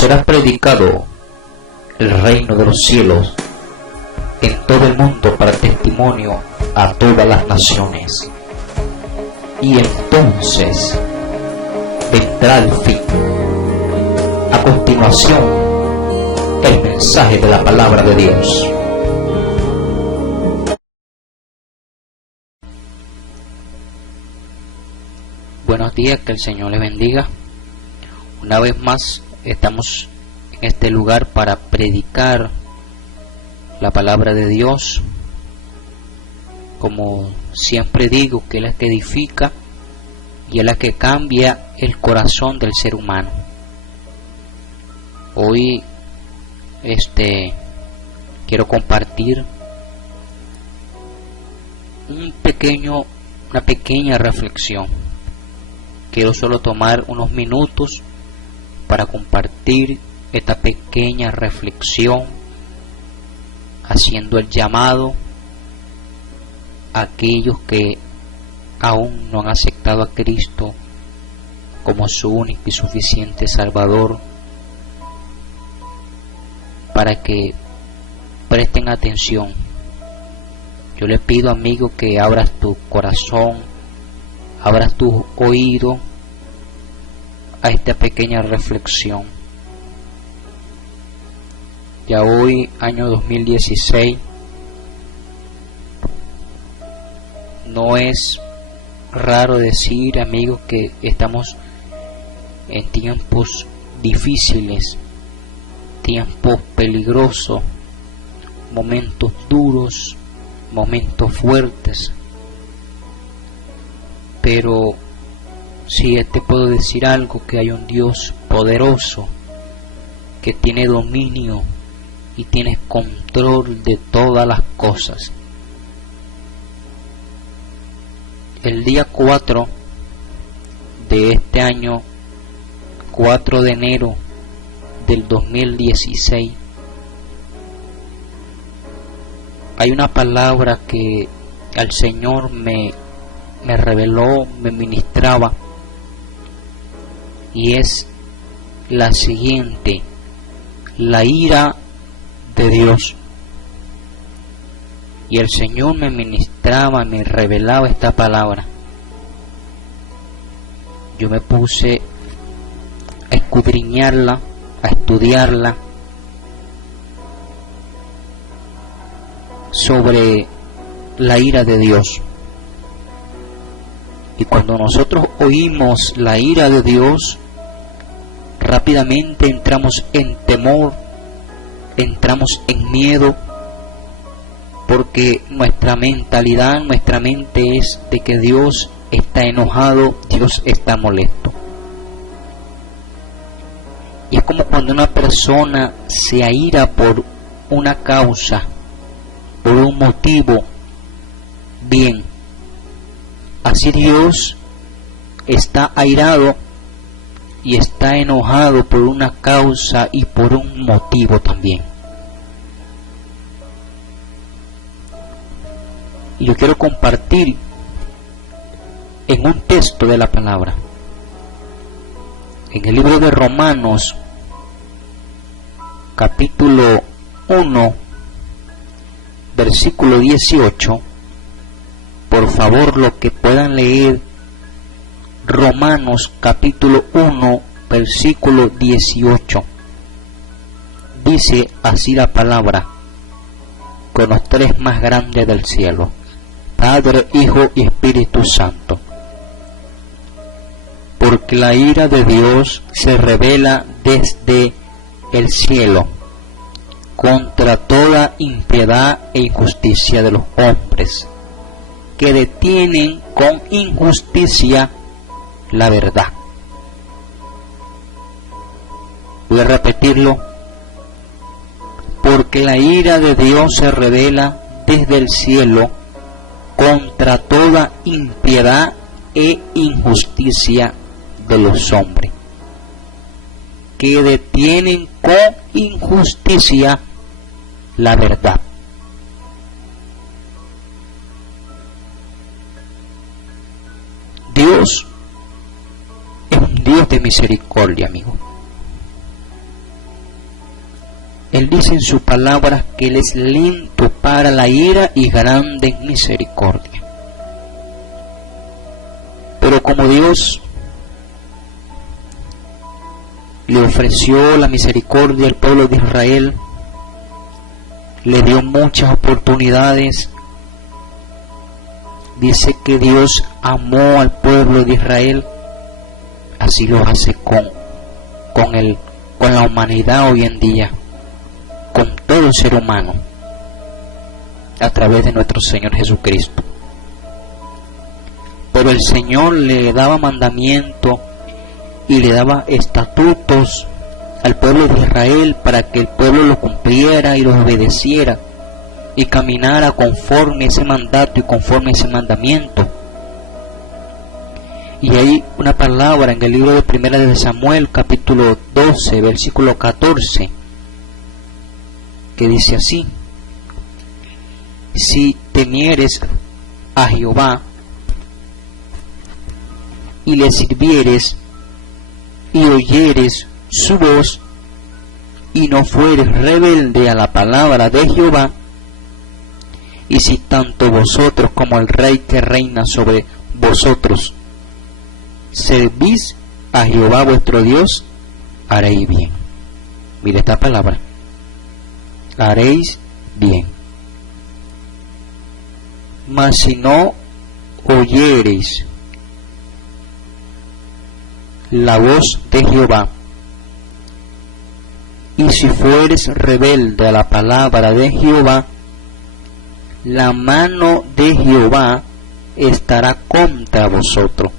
será predicado el reino de los cielos en todo el mundo para testimonio a todas las naciones. Y entonces vendrá el fin. A continuación, el mensaje de la palabra de Dios. Buenos días, que el Señor les bendiga. Una vez más estamos en este lugar para predicar la palabra de Dios. Como siempre digo, que es la que edifica y es la que cambia el corazón del ser humano. Hoy quiero compartir una pequeña reflexión. Quiero solo tomar unos minutos para compartir esta pequeña reflexión, haciendo el llamado a aquellos que aún no han aceptado a Cristo como su único y suficiente Salvador, para que presten atención. Yo le pido, amigo, que abras tu corazón, abras tu oído a esta pequeña reflexión. Ya hoy, año 2016, no es raro decir, amigos, que estamos en tiempos difíciles, tiempos peligrosos, momentos duros, momentos fuertes. Pero si te puedo decir algo, que hay un Dios poderoso que tiene dominio y tiene control de todas las cosas. El día 4 de este año, 4 de enero del 2016, hay una palabra que al Señor me reveló, me ministraba, y es la siguiente: la ira de Dios. Y el Señor me ministraba, me revelaba esta palabra. Yo me puse a escudriñarla, a estudiarla, sobre la ira de Dios. Y cuando nosotros oímos la ira de Dios, rápidamente entramos en temor, entramos en miedo, porque nuestra mentalidad, nuestra mente es de que Dios está enojado, Dios está molesto. Y es como cuando una persona se aira por una causa, por un motivo, bien, así Dios está airado y está enojado por una causa y por un motivo también. Y yo quiero compartir en un texto de la palabra, en el libro de Romanos, capítulo 1, versículo 18. Por favor, los que puedan leer Romanos capítulo 1, versículo 18. Dice así la palabra, con los tres más grandes del cielo: Padre, Hijo y Espíritu Santo. Porque la ira de Dios se revela desde el cielo contra toda impiedad e injusticia de los hombres, que detienen con injusticia la verdad. Voy a repetirlo. Porque la ira de Dios se revela desde el cielo contra toda impiedad e injusticia de los hombres, que detienen con injusticia la verdad. Dios es un Dios de misericordia, amigo. Él dice en su palabra que Él es lento para la ira y grande en misericordia. Pero como Dios le ofreció la misericordia al pueblo de Israel, le dio muchas oportunidades. Dice que Dios amó al pueblo de Israel, así lo hace con la humanidad hoy en día, con todo ser humano, a través de nuestro Señor Jesucristo. Pero el Señor le daba mandamiento y le daba estatutos al pueblo de Israel para que el pueblo lo cumpliera y los obedeciera y caminara conforme ese mandato y conforme ese mandamiento. Y hay una palabra en el libro de Primera de Samuel, capítulo 12, versículo 14, que dice así: si temieres a Jehová y le sirvieres y oyeres su voz y no fueres rebelde a la palabra de Jehová, y si tanto vosotros como el rey que reina sobre vosotros servís a Jehová vuestro Dios, haréis bien. Mire esta palabra: haréis bien. Mas si no oyereis la voz de Jehová, y si fueres rebelde a la palabra de Jehová, la mano de Jehová estará contra vosotros,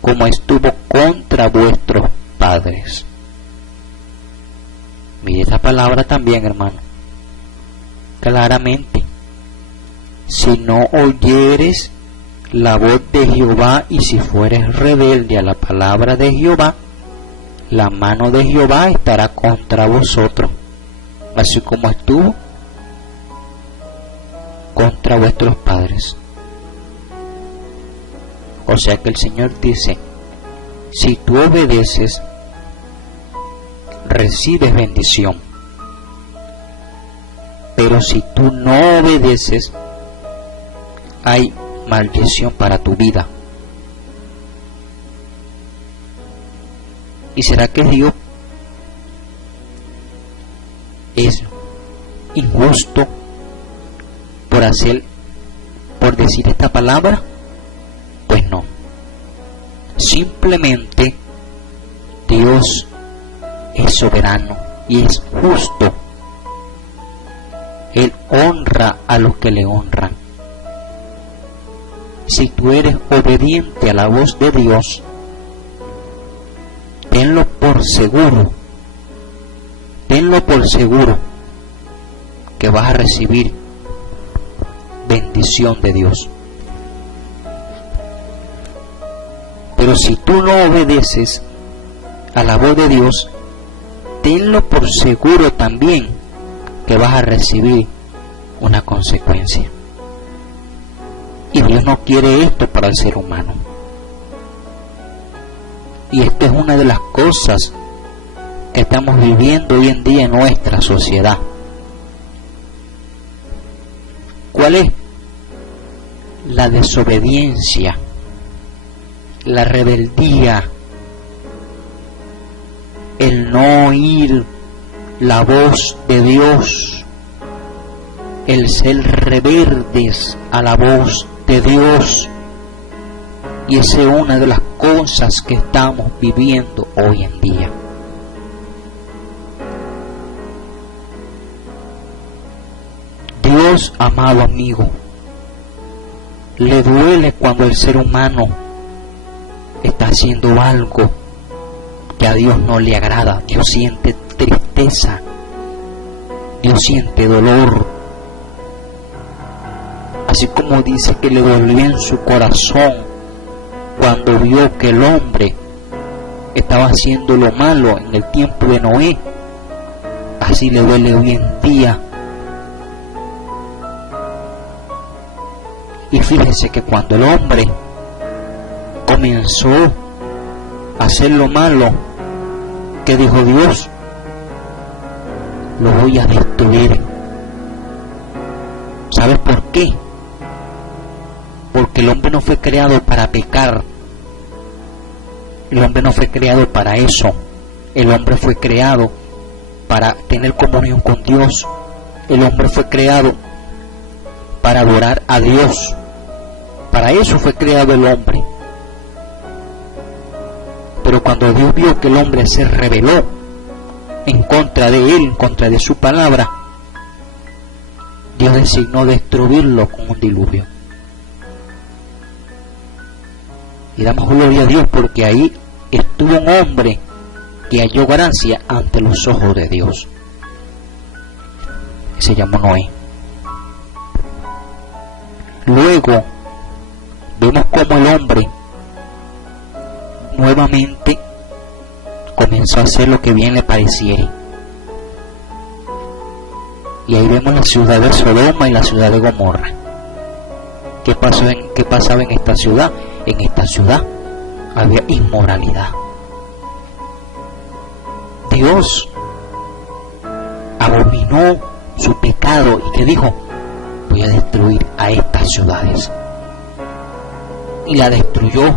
como estuvo contra vuestros padres. Mire esta palabra también, hermano, claramente: si no oyeres la voz de Jehová y si fueres rebelde a la palabra de Jehová, la mano de Jehová estará contra vosotros, así como estuvo contra vuestros padres. O sea que el Señor dice: si tú obedeces, recibes bendición, pero si tú no obedeces, hay maldición para tu vida. ¿Y será que Dios es injusto por decir esta palabra? Pues no. Simplemente Dios es soberano y es justo. Él honra a los que le honran. Si tú eres obediente a la voz de Dios, tenlo por seguro que vas a recibir bendición de Dios. Pero si tú no obedeces a la voz de Dios, tenlo por seguro también que vas a recibir una consecuencia. Y Dios no quiere esto para el ser humano. Y esto es una de las cosas que estamos viviendo hoy en día en nuestra sociedad. ¿Cuál es? La desobediencia, la rebeldía, el no oír la voz de Dios, el ser rebeldes a la voz de Dios. Y esa es una de las cosas que estamos viviendo hoy en día. Dios, amado amigo, le duele cuando el ser humano está haciendo algo que a Dios no le agrada. Dios siente tristeza, Dios siente dolor. Así como dice que le dolió en su corazón cuando vio que el hombre estaba haciendo lo malo en el tiempo de Noé, así le duele hoy en día. Y fíjense que cuando el hombre comenzó a hacer lo malo, ¿qué dijo Dios? lo voy a destruir. ¿Sabes por qué? Porque el hombre no fue creado para pecar. El hombre no fue creado para eso. El hombre fue creado para tener comunión con Dios. El hombre fue creado para adorar a Dios. Para eso fue creado el hombre. Pero cuando Dios vio que el hombre se rebeló en contra de él, en contra de su palabra, Dios designó destruirlo con un diluvio. Y damos gloria a Dios porque ahí estuvo un hombre que halló gracia ante los ojos de Dios. Se llamó Noé. Luego vemos cómo el hombre nuevamente comenzó a hacer lo que bien le pareciera. Y ahí vemos la ciudad de Sodoma y la ciudad de Gomorra. ¿Qué pasaba en esta ciudad? En esta ciudad había inmoralidad. Dios abominó su pecado y que dijo: voy a destruir a estas ciudades. Y la destruyó.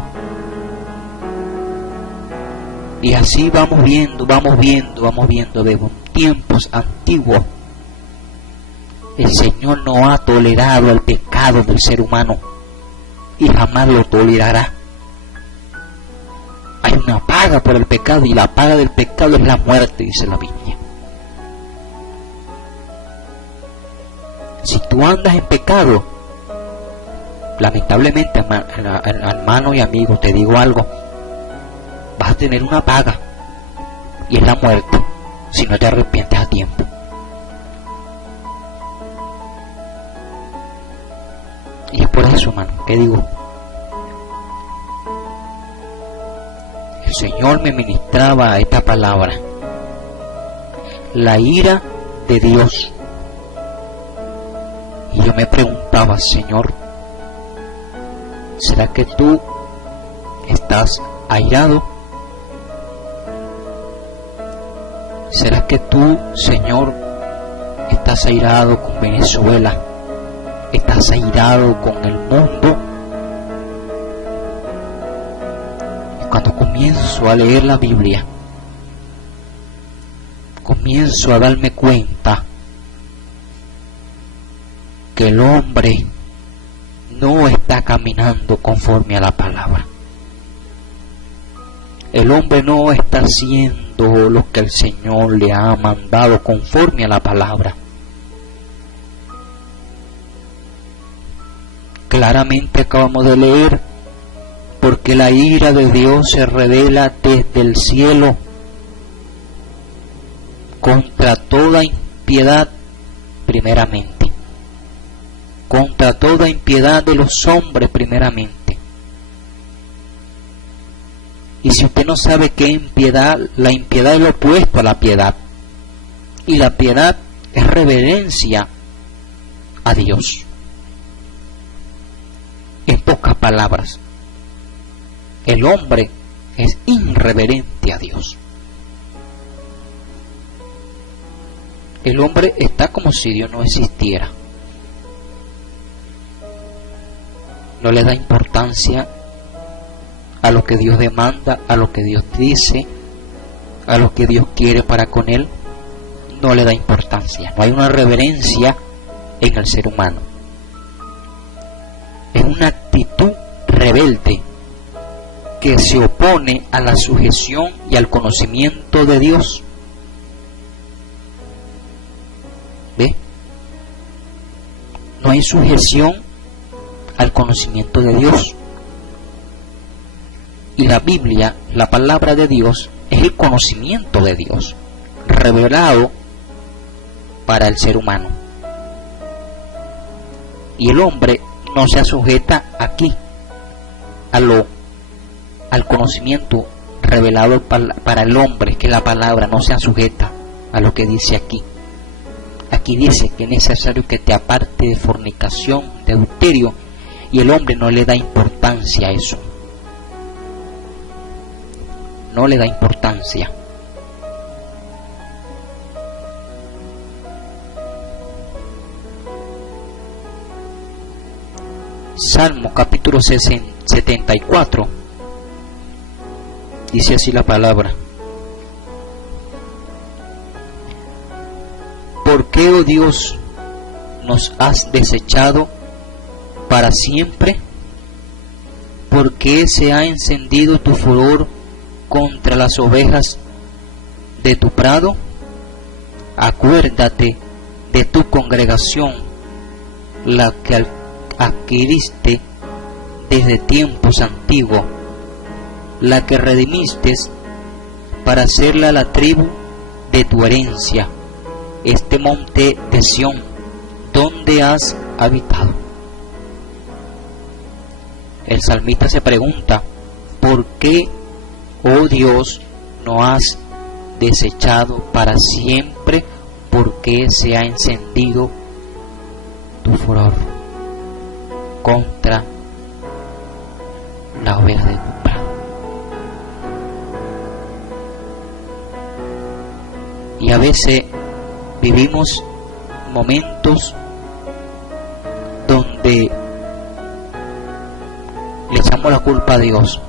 Y así vamos viendo de tiempos antiguos. El Señor no ha tolerado el pecado del ser humano y jamás lo tolerará. Hay una paga por el pecado y la paga del pecado es la muerte, dice la Biblia. Si tú andas en pecado, lamentablemente, hermano y amigo, te digo algo, vas a tener una paga y es la muerte si no te arrepientes a tiempo. Y es por eso, hermano, que digo, el Señor me ministraba esta palabra: la ira de Dios. Y yo me preguntaba: Señor, ¿será que tú estás airado? ¿Será que tú, Señor, estás airado con Venezuela? ¿Estás airado con el mundo? Y cuando comienzo a leer la Biblia, comienzo a darme cuenta que el hombre no está caminando conforme a la palabra. El hombre no está haciendo lo que el Señor le ha mandado conforme a la palabra. Claramente acabamos de leer: porque la ira de Dios se revela desde el cielo contra toda impiedad, primeramente, contra toda impiedad de los hombres, primeramente. Y si usted no sabe qué impiedad, la impiedad es lo opuesto a la piedad, y la piedad es reverencia a Dios. En pocas palabras, el hombre es irreverente a Dios. El hombre está como si Dios no existiera. No le da importancia a lo que Dios demanda, a lo que Dios dice, a lo que Dios quiere para con él. No le da importancia. No hay una reverencia en el ser humano. Es una actitud rebelde que se opone a la sujeción y al conocimiento de Dios. ¿Ve? No hay sujeción al conocimiento de Dios. Y la Biblia, la palabra de Dios, es el conocimiento de Dios revelado para el ser humano. Y el hombre no se sujeta aquí al conocimiento revelado para el hombre, que la palabra no se sujeta a lo que dice aquí. Aquí dice que es necesario que te aparte de fornicación, de adulterio, y el hombre no le da importancia a eso. No le da importancia. Salmo capítulo 74. Dice así la palabra: ¿por qué, oh Dios, nos has desechado para siempre? ¿Por qué se ha encendido tu furor contra las ovejas de tu prado? Acuérdate de tu congregación, la que adquiriste desde tiempos antiguos, la que redimiste para hacerla la tribu de tu herencia, este monte de Sión, donde has habitado. El salmista se pregunta: ¿por qué, oh Dios, no has desechado para siempre? ¿Por qué se ha encendido tu furor contra la oveja de tu prado? Y a veces vivimos momentos donde le echamos la culpa a Dios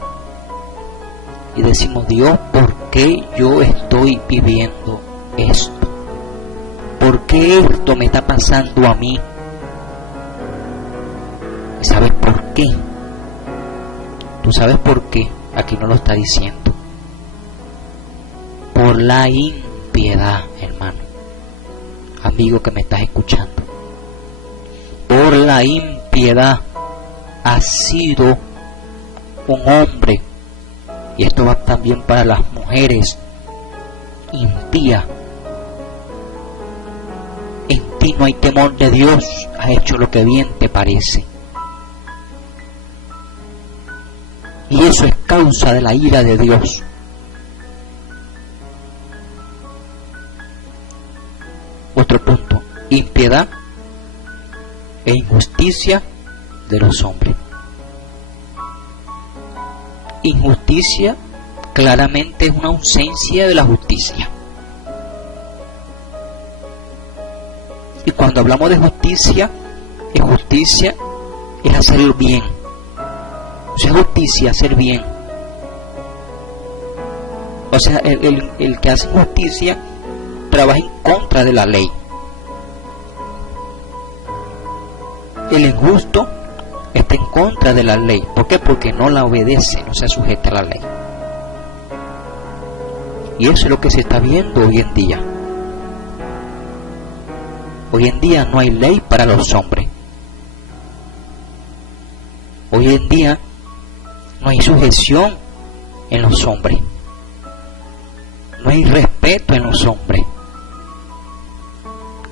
y decimos: Dios, ¿por qué yo estoy viviendo esto? ¿Por qué esto me está pasando a mí? ¿Y sabes por qué? ¿Tú sabes por qué? Aquí no lo está diciendo. Por la impiedad, hermano, amigo que me estás escuchando. Por la impiedad ha sido un hombre, y esto va también para las mujeres, impía. En ti no hay temor de Dios, has hecho lo que bien te parece. Y eso es causa de la ira de Dios. Otro punto: impiedad e injusticia de los hombres. Injusticia claramente es una ausencia de la justicia. Y cuando hablamos de justicia es hacer el bien. O sea, justicia, hacer bien. O sea, el que hace justicia trabaja en contra de la ley. El injusto está en contra de la ley. ¿Por qué? Porque no la obedece, no se sujeta a la ley. Y eso es lo que se está viendo hoy en día. Hoy en día no hay ley para los hombres. Hoy en día no hay sujeción en los hombres. No hay respeto en los hombres.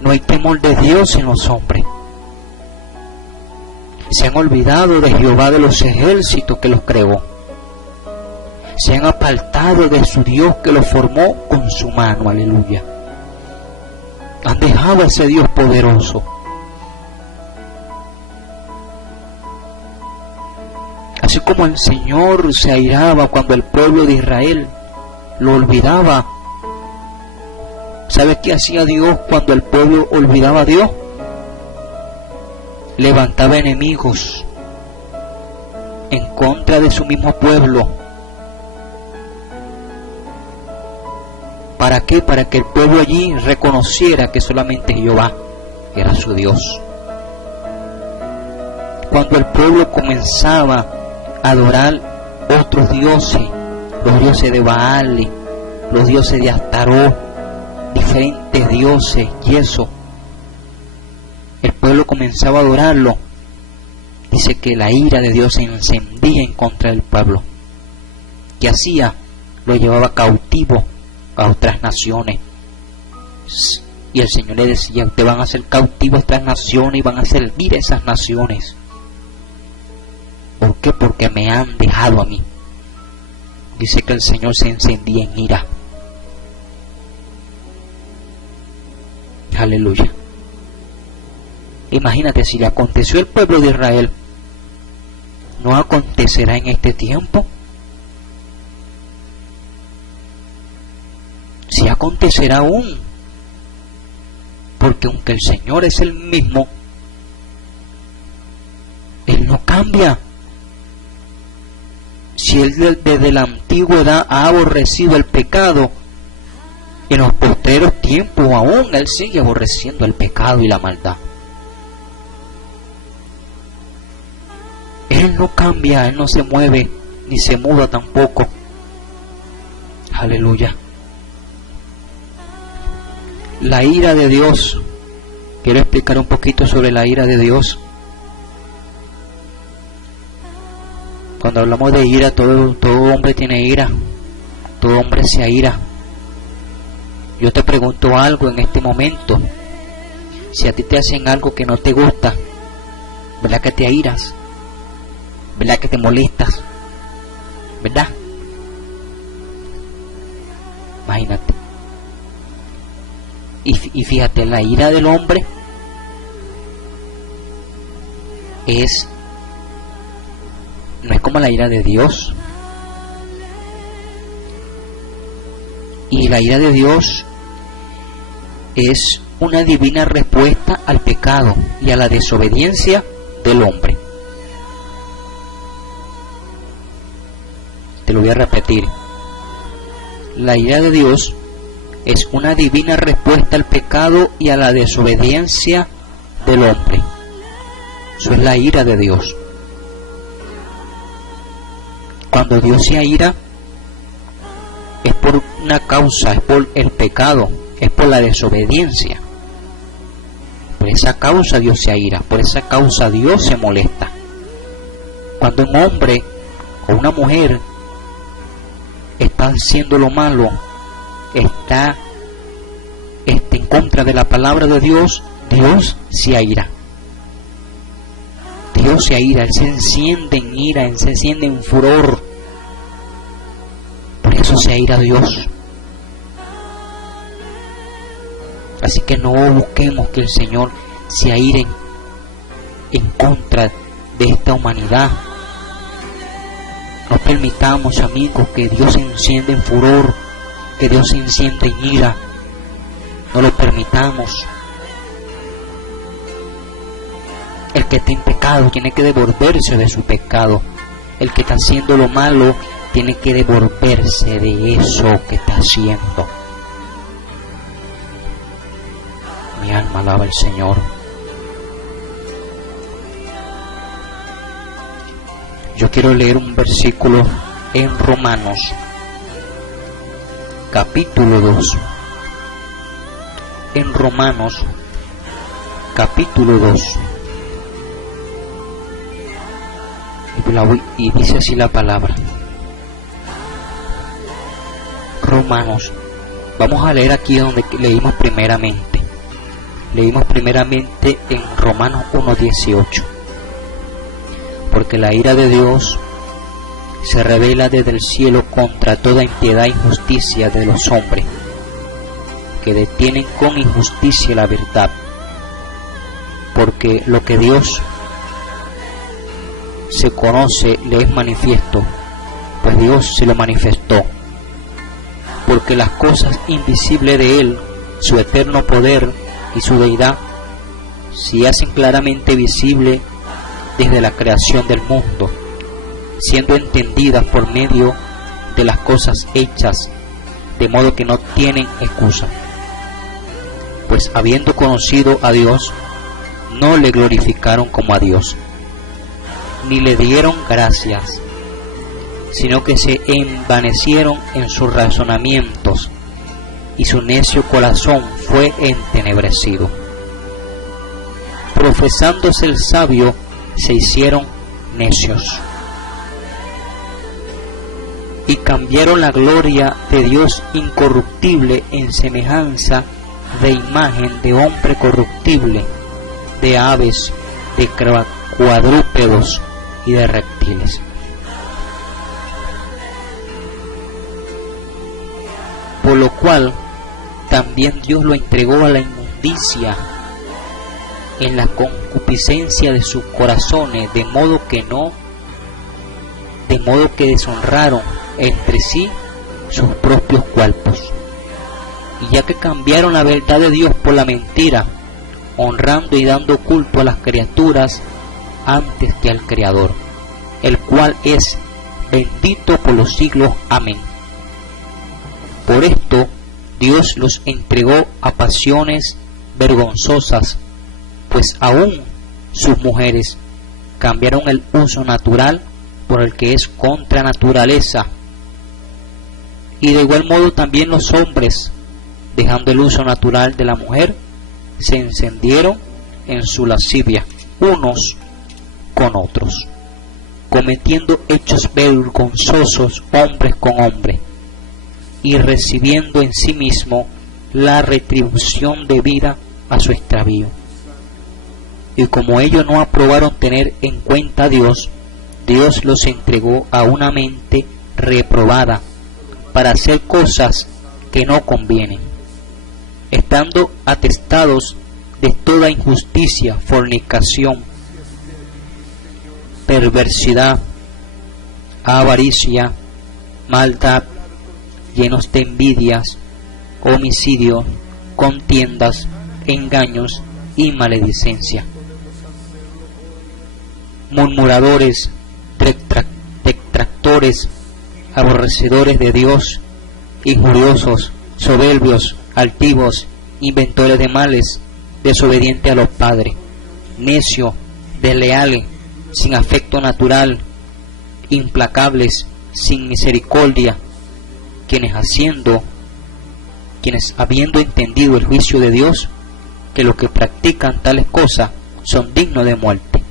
No hay temor de Dios en los hombres. Se han olvidado de Jehová de los ejércitos que los creó. Se han apartado de su Dios que los formó con su mano. Aleluya. Han dejado a ese Dios poderoso. Así como el Señor se airaba cuando el pueblo de Israel lo olvidaba. ¿Sabe qué hacía Dios cuando el pueblo olvidaba a Dios? Levantaba enemigos en contra de su mismo pueblo. ¿Para qué? Para que el pueblo allí reconociera que solamente Jehová era su Dios. Cuando el pueblo comenzaba a adorar otros dioses, los dioses de Baal, los dioses de Astarot, diferentes dioses y eso, el pueblo comenzaba a adorarlo. Dice que la ira de Dios se encendía en contra del pueblo. ¿Qué hacía? Lo llevaba cautivo a otras naciones. Y el Señor le decía: ustedes van a ser cautivos a estas naciones y van a servir a esas naciones. ¿Por qué? Porque me han dejado a mí. Dice que el Señor se encendía en ira. Aleluya. Imagínate, si le aconteció al pueblo de Israel, ¿no acontecerá en este tiempo? Si acontecerá aún, porque aunque el Señor es el mismo, Él no cambia. cambia. Si él desde la antigüedad ha aborrecido el pecado, en los postreros tiempos aún él sigue aborreciendo el pecado y la maldad. Él no cambia, él no se mueve, ni se muda tampoco. Aleluya. La ira de Dios. Quiero explicar un poquito sobre la ira de Dios. Cuando hablamos de ira, todo hombre tiene ira. Todo hombre se aira. Yo te pregunto algo en este momento. Si a ti te hacen algo que no te gusta, ¿verdad que te airas? ¿Verdad que te molestas? ¿Verdad? Imagínate. Y fíjate, la ira del hombre no es como la ira de Dios. Y la ira de Dios es una divina respuesta al pecado y a la desobediencia del hombre. Te lo voy a repetir. La ira de Dios es una divina respuesta al pecado y a la desobediencia del hombre. Eso es la ira de Dios. Cuando Dios se aira, es por una causa, es por el pecado, es por la desobediencia. Por esa causa Dios se aira, por esa causa Dios se molesta. Cuando un hombre o una mujer está haciendo lo malo, está en contra de la palabra de Dios, Dios se aira. Dios se aira, Él se enciende en ira, Él se enciende en furor. Por eso se aira Dios. Así que no busquemos que el Señor se aire en contra de esta humanidad. No permitamos, amigos, que Dios se encienda en furor, que Dios se encienda en ira. No lo permitamos. El que está en pecado tiene que devolverse de su pecado. El que está haciendo lo malo tiene que devolverse de eso que está haciendo. Mi alma alaba al Señor. Yo quiero leer un versículo en Romanos, capítulo 2. En Romanos, capítulo 2. Y dice así la palabra. Romanos. Vamos a leer aquí donde leímos primeramente. Leímos primeramente en Romanos 1:18. Porque la ira de Dios se revela desde el cielo contra toda impiedad e injusticia de los hombres, que detienen con injusticia la verdad. Porque lo que Dios se conoce le es manifiesto, pues Dios se lo manifestó. Porque las cosas invisibles de Él, su eterno poder y su deidad, se hacen claramente visibles desde la creación del mundo, siendo entendidas por medio de las cosas hechas, de modo que no tienen excusa. Pues habiendo conocido a Dios, no le glorificaron como a Dios, ni le dieron gracias, sino que se envanecieron en sus razonamientos, y su necio corazón fue entenebrecido. Profesándose el sabio, se hicieron necios, y cambiaron la gloria de Dios incorruptible en semejanza de imagen de hombre corruptible, de aves, de cuadrúpedos y de reptiles. Por lo cual también Dios lo entregó a la inmundicia en la concupiscencia de sus corazones, de modo que deshonraron entre sí sus propios cuerpos. Y ya que cambiaron la verdad de Dios por la mentira, honrando y dando culto a las criaturas antes que al Creador, el cual es bendito por los siglos. Amén. Por esto Dios los entregó a pasiones vergonzosas, pues aún sus mujeres cambiaron el uso natural por el que es contra naturaleza. Y de igual modo también los hombres, dejando el uso natural de la mujer, se encendieron en su lascivia unos con otros, cometiendo hechos vergonzosos hombres con hombres, y recibiendo en sí mismo la retribución debida a su extravío. Y como ellos no aprobaron tener en cuenta a Dios, Dios los entregó a una mente reprobada para hacer cosas que no convienen, estando atestados de toda injusticia, fornicación, perversidad, avaricia, maldad, llenos de envidias, homicidios, contiendas, engaños y maledicencia, murmuradores, detractores, aborrecedores de Dios, injuriosos, soberbios, altivos, inventores de males, desobedientes a los padres, necios, desleales, sin afecto natural, implacables, sin misericordia, quienes habiendo entendido el juicio de Dios, que los que practican tales cosas son dignos de muerte,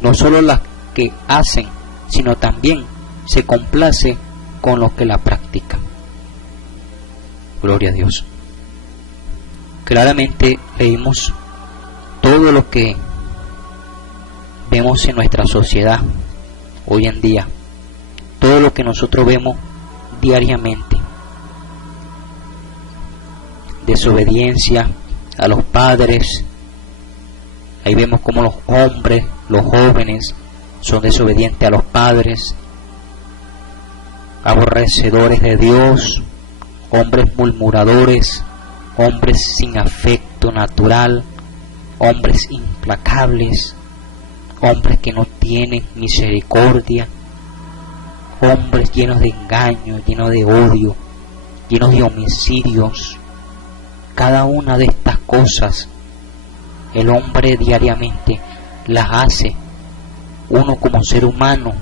no solo las que hacen, sino también se complace con los que la practican. Gloria a Dios. Claramente leímos todo lo que vemos en nuestra sociedad hoy en día, todo lo que nosotros vemos diariamente: desobediencia a los padres. Ahí vemos como los hombres, los jóvenes, son desobedientes a los padres, aborrecedores de Dios, hombres murmuradores, hombres sin afecto natural, hombres implacables, hombres que no tienen misericordia, hombres llenos de engaño, llenos de odio, llenos de homicidios. Cada una de estas cosas el hombre diariamente las hace. Uno como ser humano,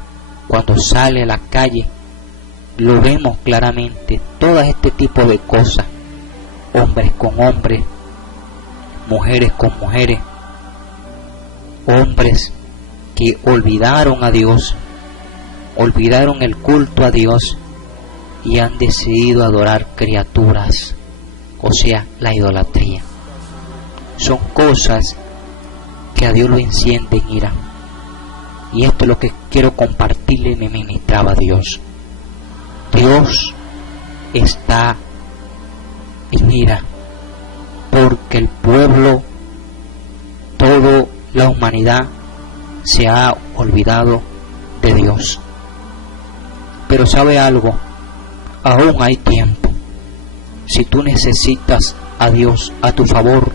cuando sale a la calle, lo vemos claramente, todo este tipo de cosas, hombres con hombres, mujeres con mujeres, hombres que olvidaron a Dios, olvidaron el culto a Dios y han decidido adorar criaturas, o sea, la idolatría. Son cosas que a Dios lo enciende en ira. Y esto es lo que quiero compartirle, me ministraba Dios. Dios está en ira porque el pueblo, toda la humanidad se ha olvidado de Dios. Pero ¿sabe algo? Aún hay tiempo. Si tú necesitas a Dios a tu favor,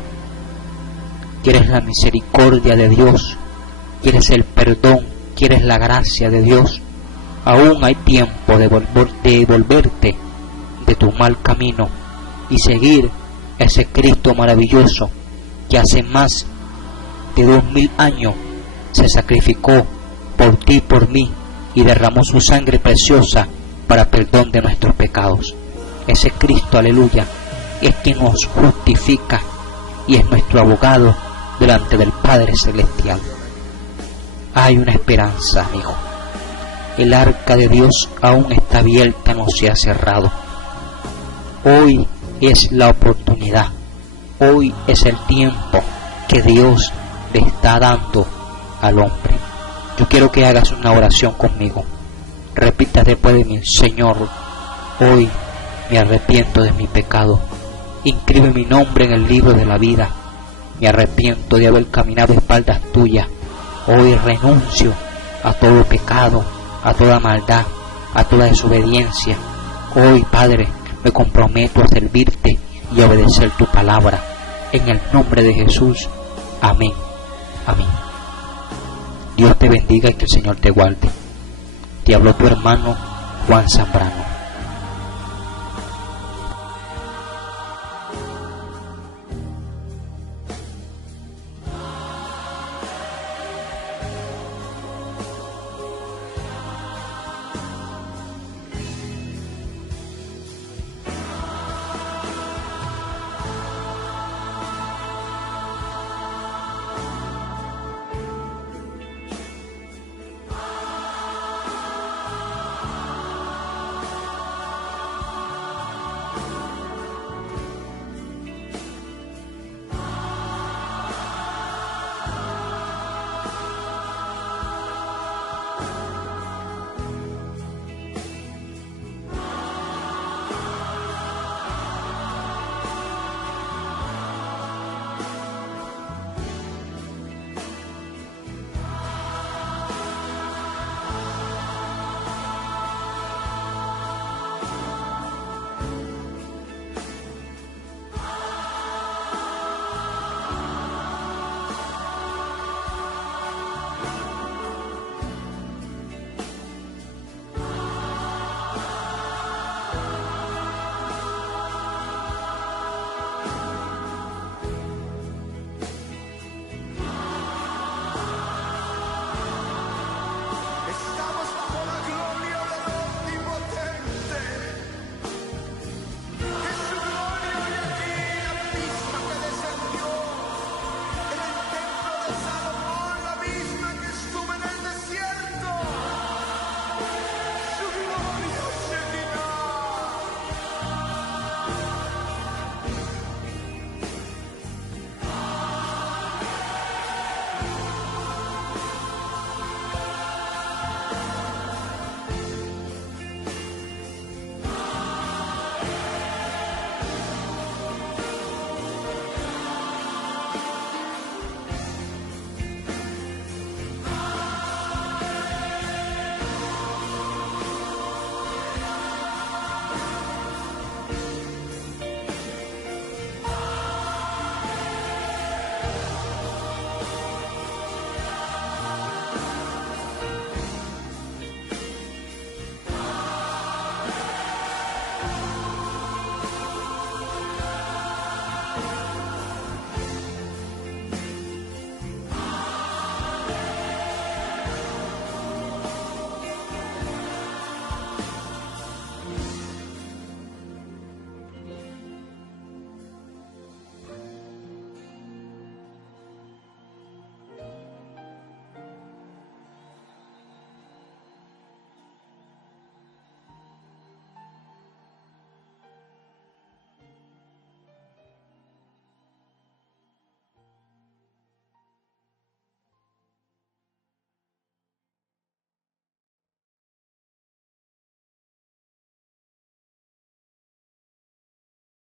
quieres la misericordia de Dios, quieres el perdón, quieres la gracia de Dios, aún hay tiempo de volverte de tu mal camino y seguir ese Cristo maravilloso que hace más de 2000 años se sacrificó por ti y por mí y derramó su sangre preciosa para perdón de nuestros pecados. Ese Cristo, aleluya, es quien nos justifica y es nuestro abogado delante del Padre Celestial. Hay una esperanza, amigo. El arca de Dios aún está abierta, no se ha cerrado. Hoy es la oportunidad. Hoy es el tiempo que Dios le está dando al hombre. Yo quiero que hagas una oración conmigo. Repita después de mí: Señor, hoy me arrepiento de mi pecado. Inscribe mi nombre en el libro de la vida. Me arrepiento de haber caminado a espaldas tuyas. Hoy renuncio a todo pecado, a toda maldad, a toda desobediencia. Hoy, Padre, me comprometo a servirte y a obedecer tu palabra. En el nombre de Jesús. Amén. Amén. Dios te bendiga y que el Señor te guarde. Te habló tu hermano Juan Zambrano.